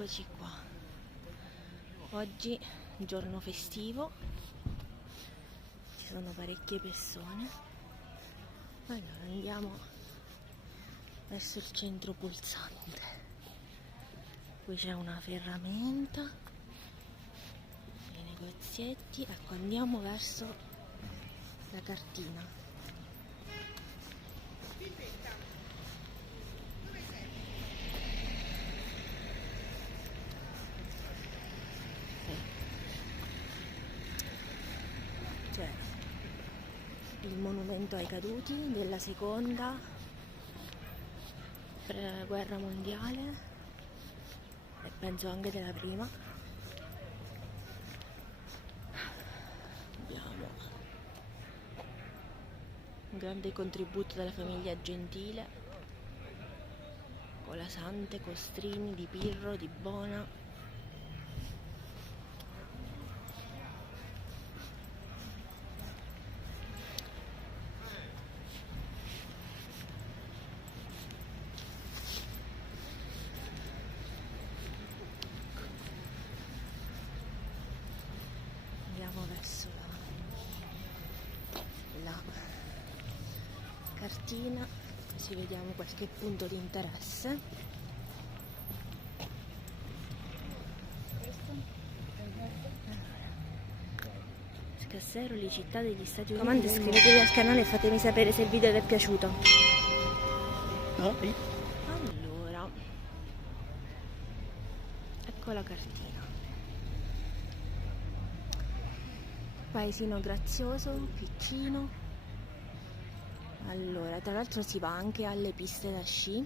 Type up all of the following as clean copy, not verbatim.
Eccoci qua. Oggi giorno festivo, ci sono parecchie persone. Allora andiamo verso il centro pulsante. Qui c'è una ferramenta, i negozietti. Ecco, andiamo verso la cartina. C'è il monumento ai caduti della seconda guerra mondiale e penso anche della prima. Abbiamo un grande contributo della famiglia Gentile, Colasante, Costrini, Di Pirro, Di Bona. Andiamo verso la cartina, così vediamo qualche punto di interesse. Scassero, città degli Stati Uniti. Comando, iscrivetevi al canale e fatemi sapere se il video vi è piaciuto. Allora, ecco la cartina. Paesino grazioso, piccino. Allora, tra l'altro si va anche alle piste da sci.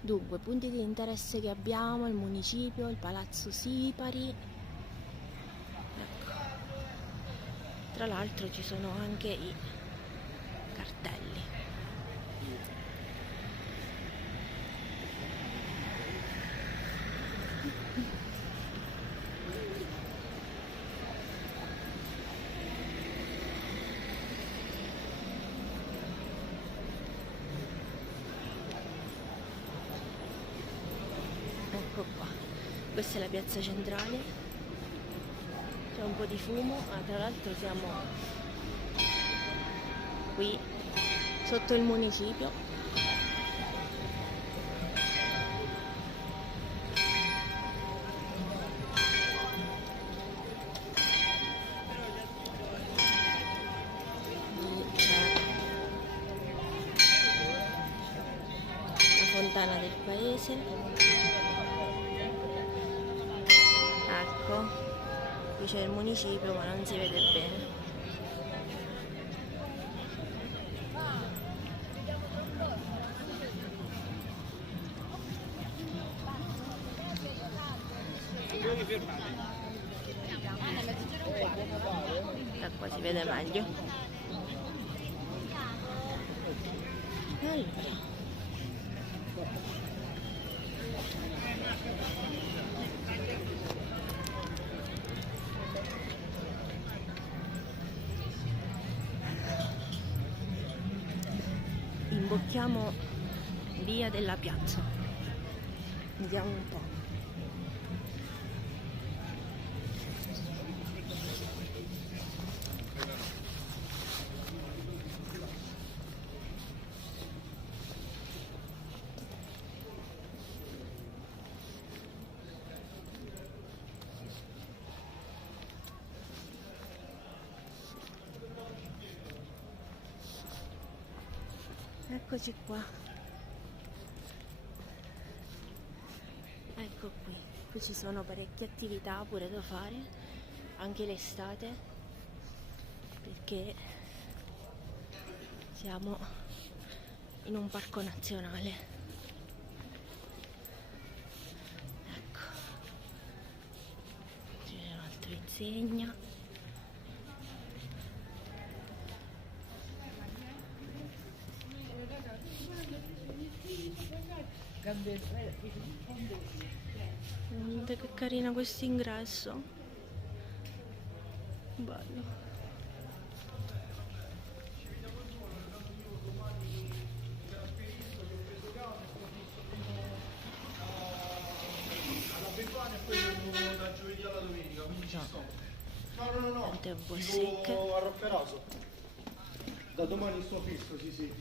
Dunque, punti di interesse che abbiamo: il municipio, il palazzo Sipari. Ecco. Tra l'altro ci sono anche i cartelli. Ecco qua, questa è la piazza centrale, c'è un po' di fumo, ma tra l'altro siamo qui sotto il municipio. C'è la fontana del paese. Ecco, qui c'è il municipio ma non si vede bene. Da qua si vede meglio. Allora. Imbocchiamo via della piazza, vediamo un po'. Eccoci qua. Ecco qui ci sono parecchie attività pure da fare, anche l'estate, perché siamo in un parco nazionale. Ecco, c'è un'altra insegna. Guardate che carina questo ingresso, bello. Da giovedì alla domenica, quindi ci sto. No. Tante un po' secche. A Roccaraso. Da domani sto fisso, sì.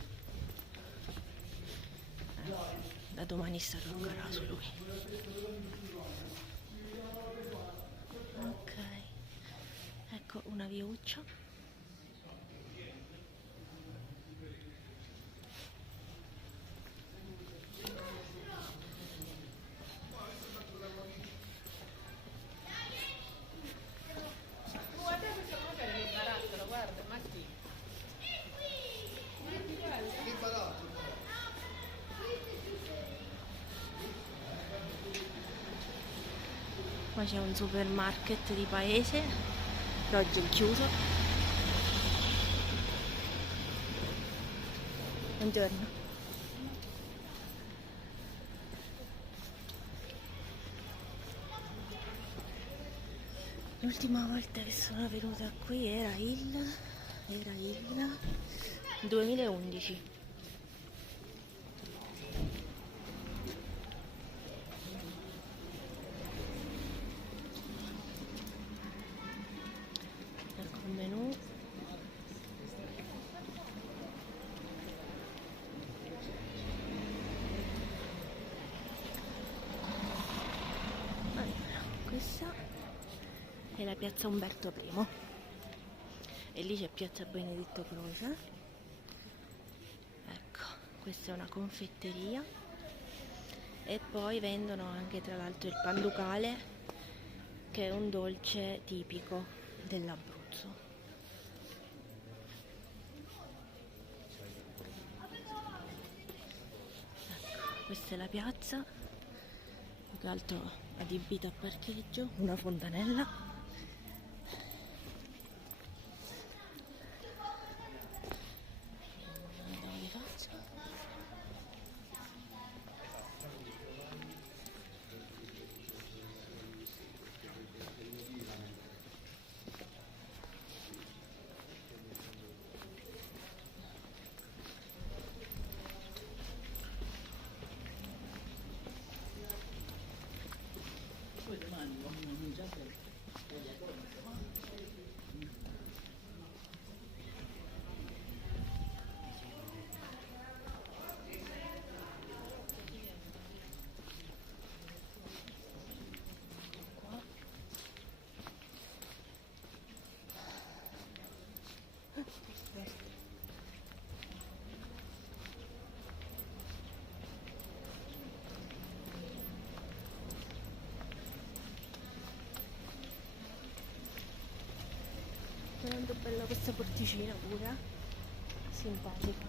Da domani sta ancora su lui. Ok, ecco una viuccia. Qua c'è un supermarket di paese che oggi è chiuso. Buongiorno. L'ultima volta che sono venuta qui era il 2011. Ecco il menù. Allora, questa è la piazza Umberto I e lì c'è piazza Benedetto Croce. Ecco, questa è una confetteria e poi vendono anche tra l'altro il panducale, che è un dolce tipico dell'Abruzzo. Ecco, questa è la piazza, più che altro adibita a parcheggio, una fontanella. Guardando bella questa porticina pure, simpatica.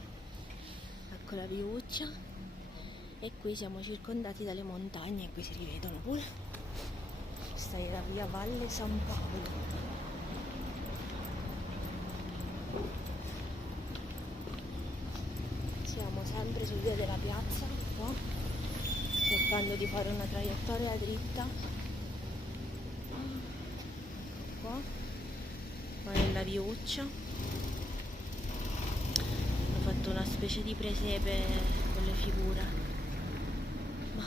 Ecco la viuccia e qui siamo circondati dalle montagne e qui si rivedono pure. Questa è la via Valle San Paolo. Siamo sempre sul via della piazza, qua, cercando di fare una traiettoria dritta. Qua. Qua nella viuccia hanno fatto una specie di presepe con le figure, ma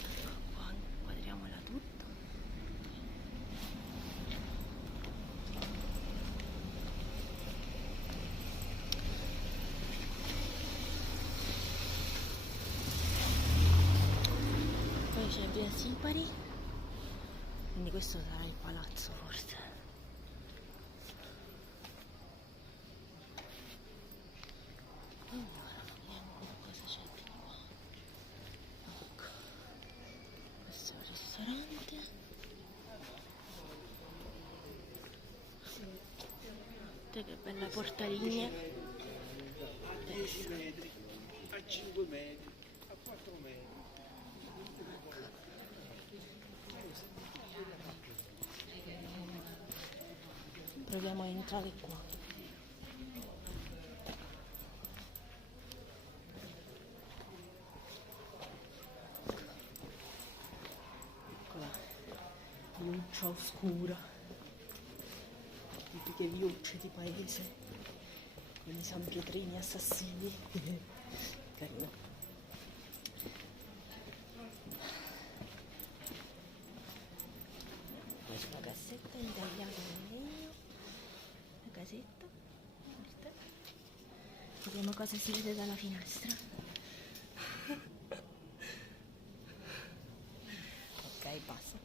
ecco qua, inquadriamola tutta. Poi c'è via Sipari, quindi questo sarà il palazzo forse. Allora, vediamo cosa c'è di qua. Ecco, questo è il ristorante. Guardate che bella portalinea. A 10 metri, a 5 metri, a 4 metri. Proviamo a entrare qua. Eccola, viuccia oscura, tipiche viucce di paese, con i sanpietrini assassini. Carino. intagliato in legno, la casetta, forte. Vediamo cosa si vede dalla finestra. Ok, basta.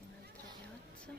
Un'altra piazza.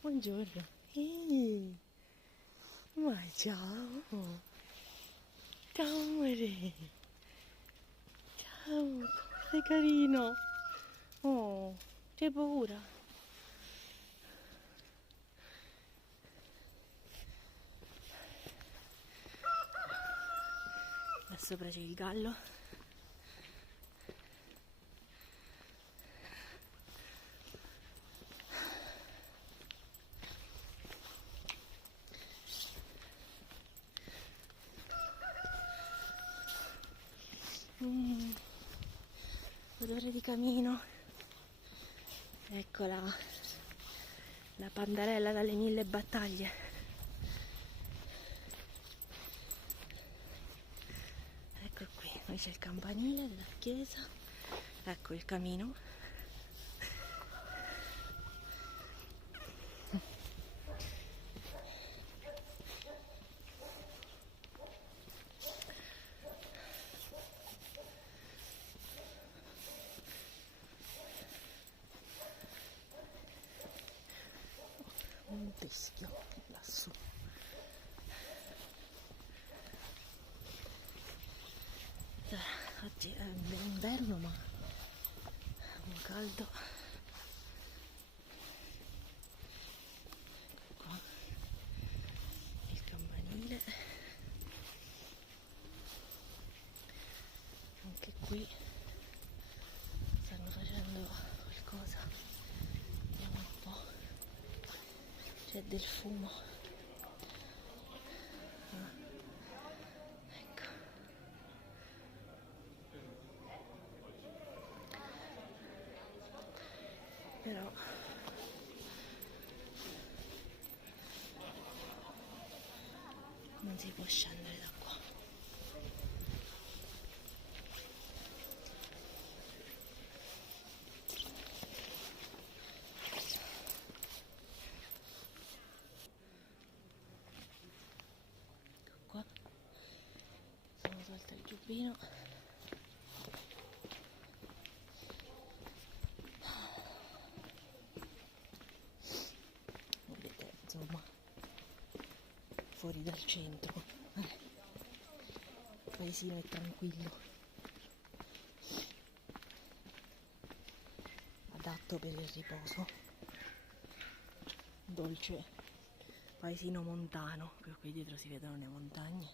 Buongiorno. Ma ciao. Ciao amore. Ciao, come sei carino. Oh, c'hai paura? Là sopra c'è il gallo. Odore di camino. Eccola, la pandarella dalle 1000 battaglie. Ecco qui, poi c'è il campanile della chiesa. Ecco il camino. Un teschio lassù. Oggi è inverno ma un caldo. Qua il campanile. Anche qui stanno facendo qualcosa. Vediamo un po'. C'è del fumo. Ecco. Però non si può scendere da qua. Ecco qua. Sono tolta il giubbino. Vedete, insomma, fuori dal centro. Il paesino è tranquillo. Adatto per il riposo. Dolce paesino montano, che qui dietro si vedono le montagne.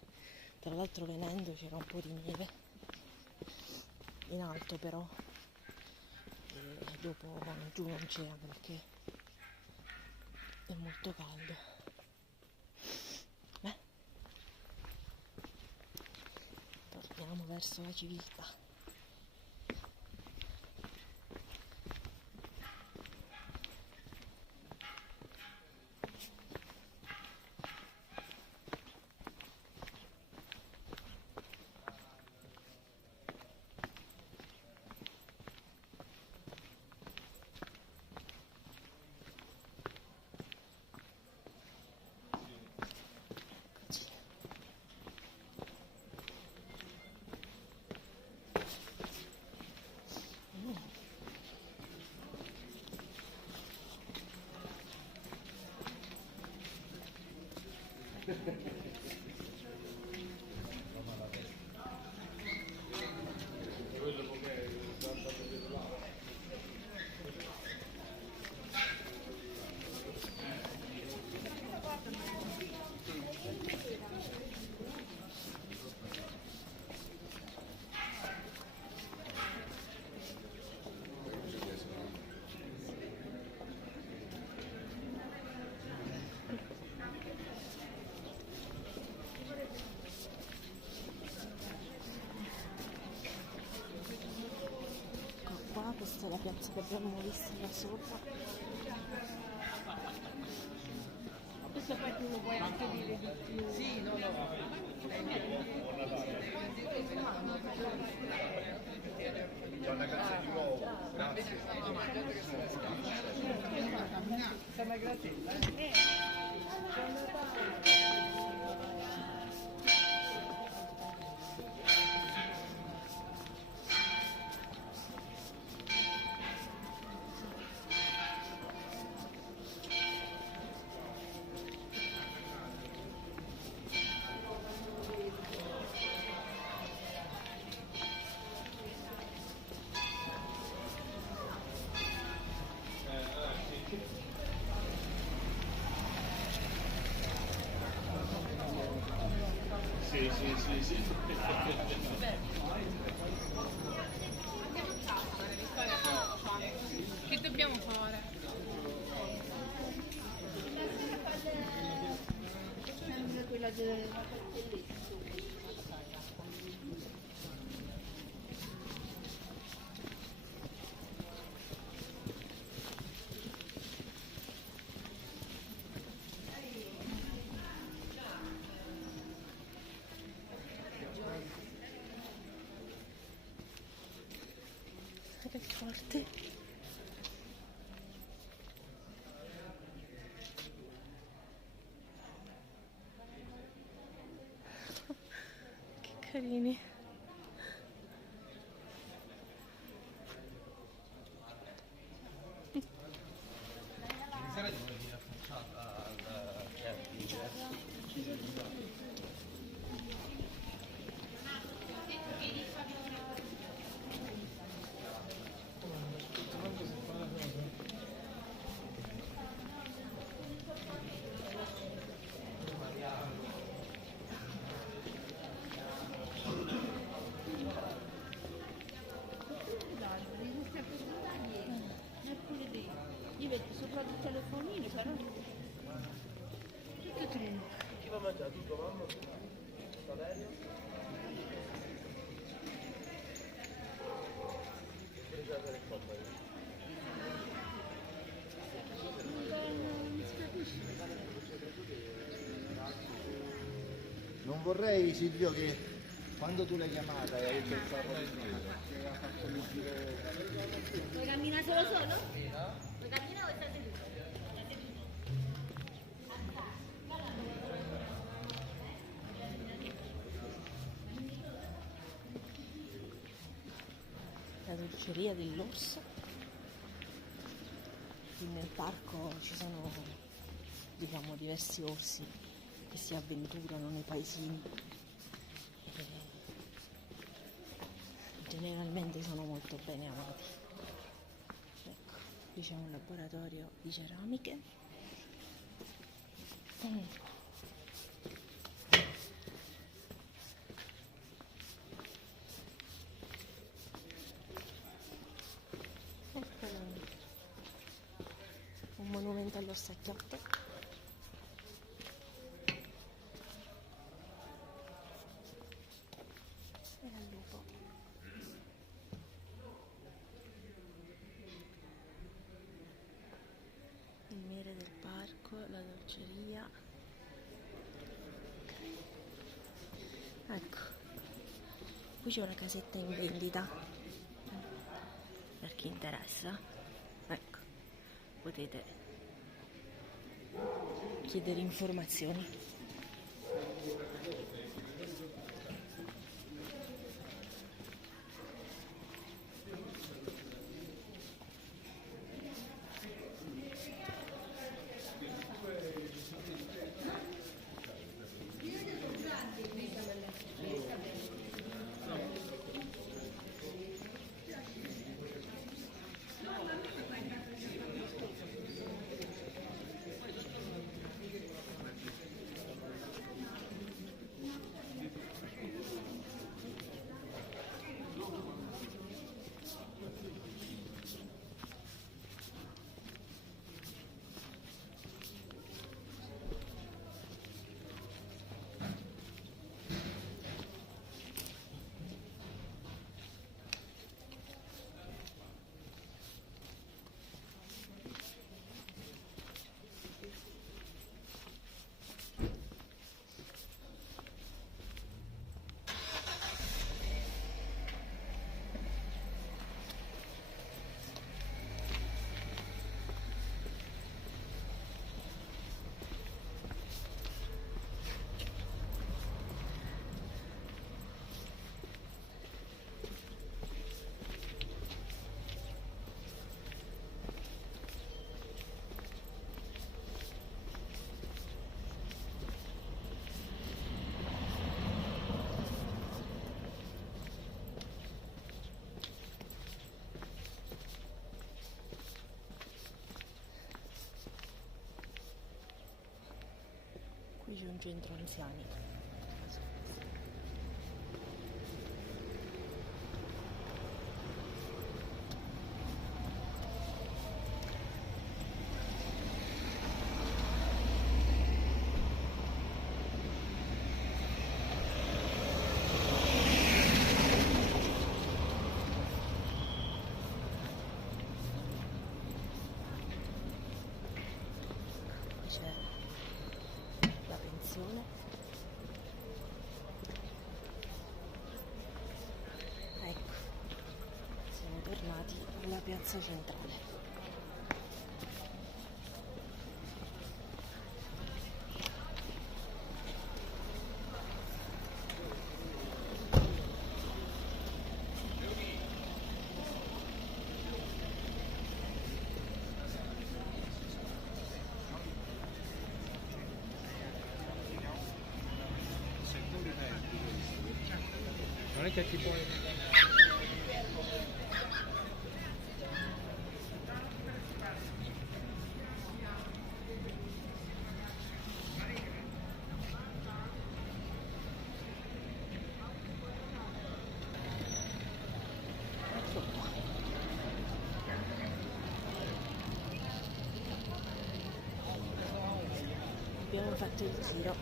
Tra l'altro venendo c'era un po' di neve in alto, però dopo giù non c'era perché È molto caldo. Beh, torniamo verso la civiltà. Questa è la piazza che abbiamo visto da sopra. Questo poi tu lo puoi anche dire di più. Sì, no, no. Buona grazie di nuovo, grazie. Siamo grazie. Sì. Che dobbiamo fare? Quella del Che forte. Che carini. Io vedo sopra il telefonino, però tutto treno. Chi va a mangiare tutto, mamma? Valerio? Non vorrei, Silvio, che quando tu l'hai chiamata e hai pensato che aveva fatto il giro. ¿Puoi camminare solo solo? ¿Puoi camminare o stai seduto? La dolceria dell'orso. Qui nel parco ci sono, diciamo, diversi orsi che si avventurano nei paesini. Generalmente sono molto bene amati. Ecco, qui c'è un laboratorio di ceramiche. Ecco un monumento all'orsacchiotto. qui c'è una casetta in vendita per chi interessa, ecco, potete chiedere informazioni. Qui c'è un centro anziani. Qui c'è la pensione. Ecco, siamo tornati alla piazza centrale. Non è che ti puoi... Abbiamo fatto il giro.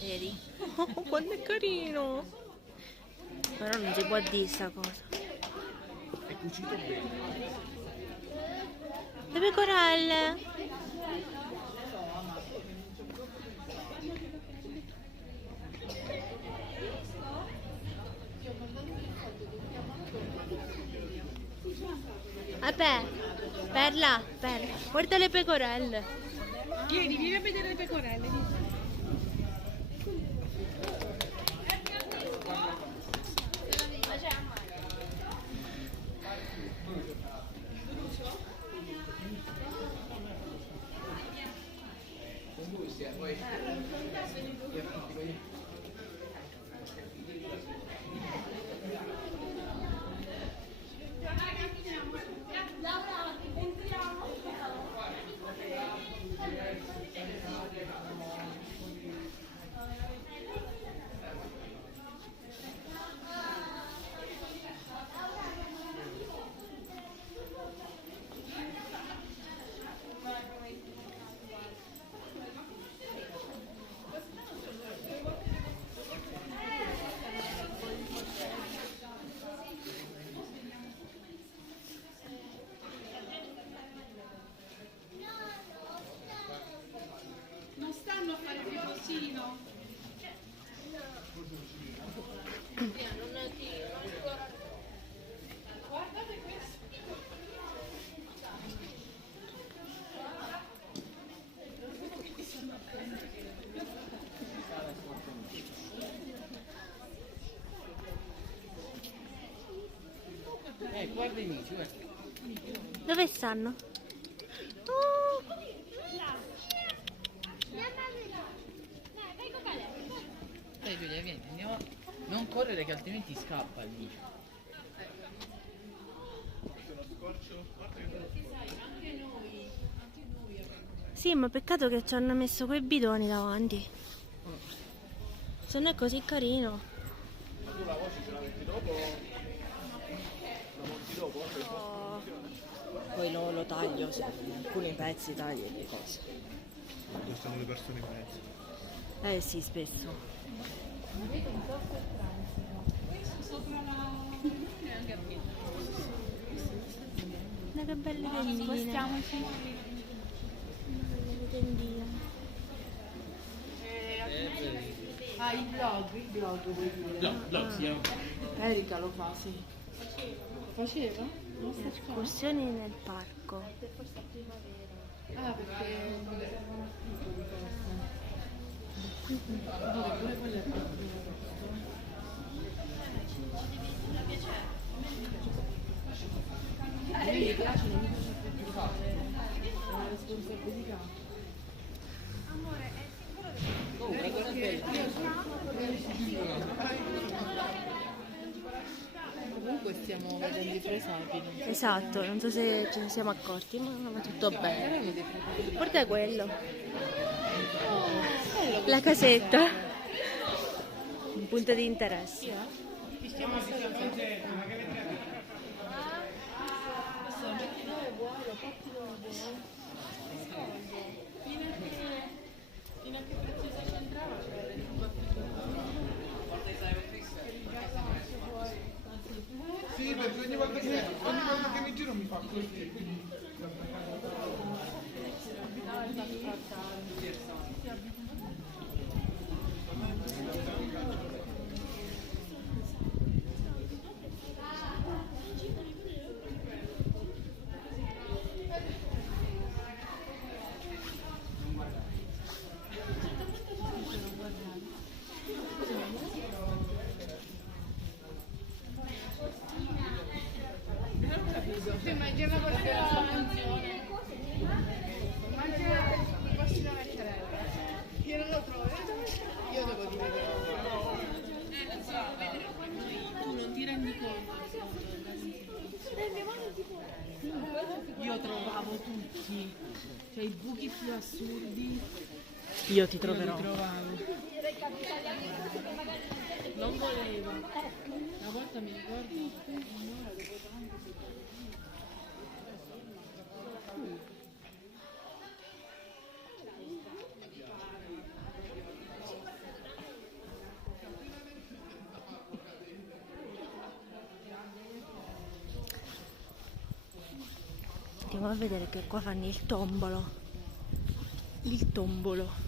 Vedi? Oh, quanto è carino! Però non si può dire sta cosa. È cucito bene. Le pecorelle! Vabbè, Perla, guarda le pecorelle. Vieni a vedere le pecorelle. fare fiocchino. Guardate questo. Guarda i amici, guarda. Dove stanno? Oh, Dai Giulia, vieni, andiamo. Non correre che altrimenti scappa il micio. sì, ma peccato che ci hanno messo quei bidoni davanti. Se no è così carino. Ma tu la voce ce la metti dopo? La monti dopo? Poi lo taglio, se alcuni pezzi taglio e le cose. Dove stanno le persone in mezzo? Eh sì, spesso. Ma che belle tendine. Spostiamoci. Belle tendine. Ah, il blog vuoi dire? No, no, siamo. Erika lo fa, sì. Faceva? Non so. Escursioni nel parco. Ah, perché non servono più di forse. No, pure quello è più a me mi piace, non mi piace più fare. È una responsabilità. Oh, una cosa bella. Comunque stiamo vedendo i presepi. Esatto, non so se ce ne siamo accorti, ma va tutto bene. Porta quello. La casetta. Un punto di interesse. Fino a che preziosa c'entrava c'era il Sì, perché ogni volta che mi giro mi fa così. Quindi... mangiava qualche canzone. Mangiava i posti da mettere. Io non lo trovo. Io devo dire. Tu non ti rendi conto. Io trovavo tutti. Cioè i buchi più assurdi. Io ti Io troverò. li trovavo. Non volevo. Una volta mi ricordo. Andiamo a vedere che qua fanno il tombolo. Il tombolo.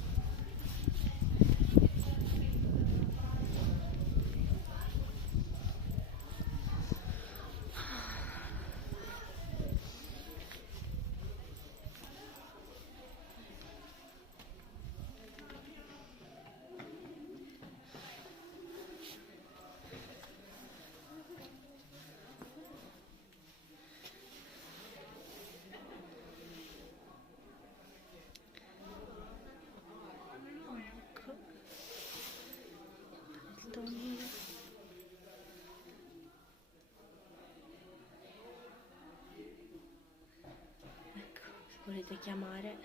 Ecco, se volete chiamare.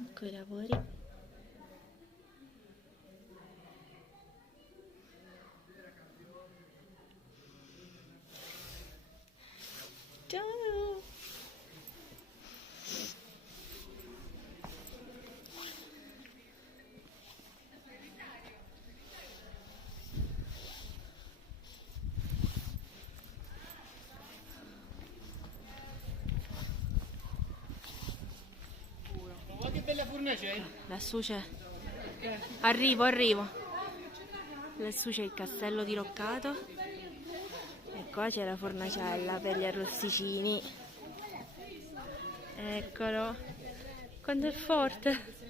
Ecco i lavori. Ciao! che bella fornace. Lassù c'è. Arrivo. Lassù c'è il castello di Roccato. E qua c'è la fornacella per gli arrosticini. Eccolo. Quanto è forte.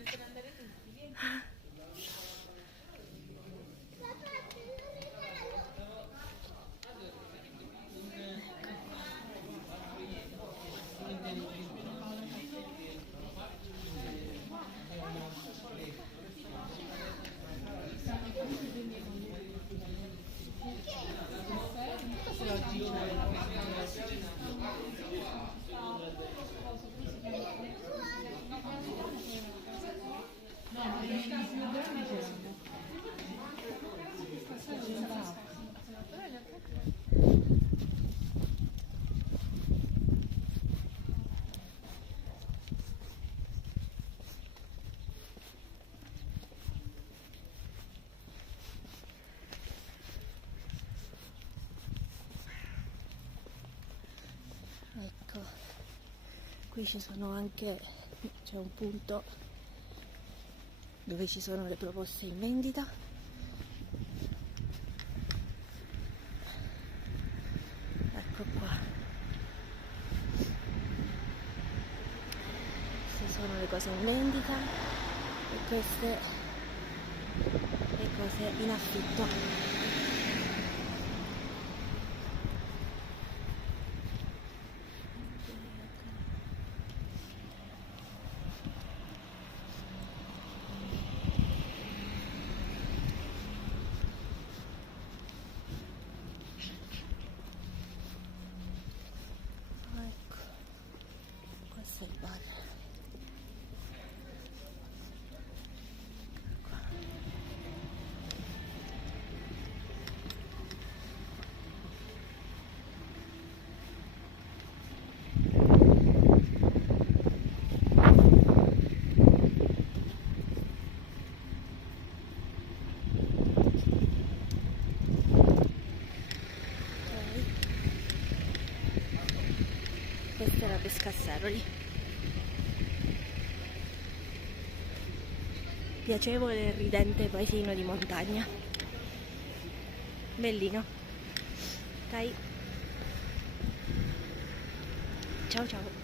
Ecco, qui ci sono anche, c'è un punto dove ci sono le proposte in vendita. Ecco qua. Queste sono le cose in vendita e queste le cose in affitto. Ecco, questo è il bar. Qua. Questa è la Pescasseroli. Piacevole e ridente paesino di montagna. Bellino. Dai. Ciao ciao.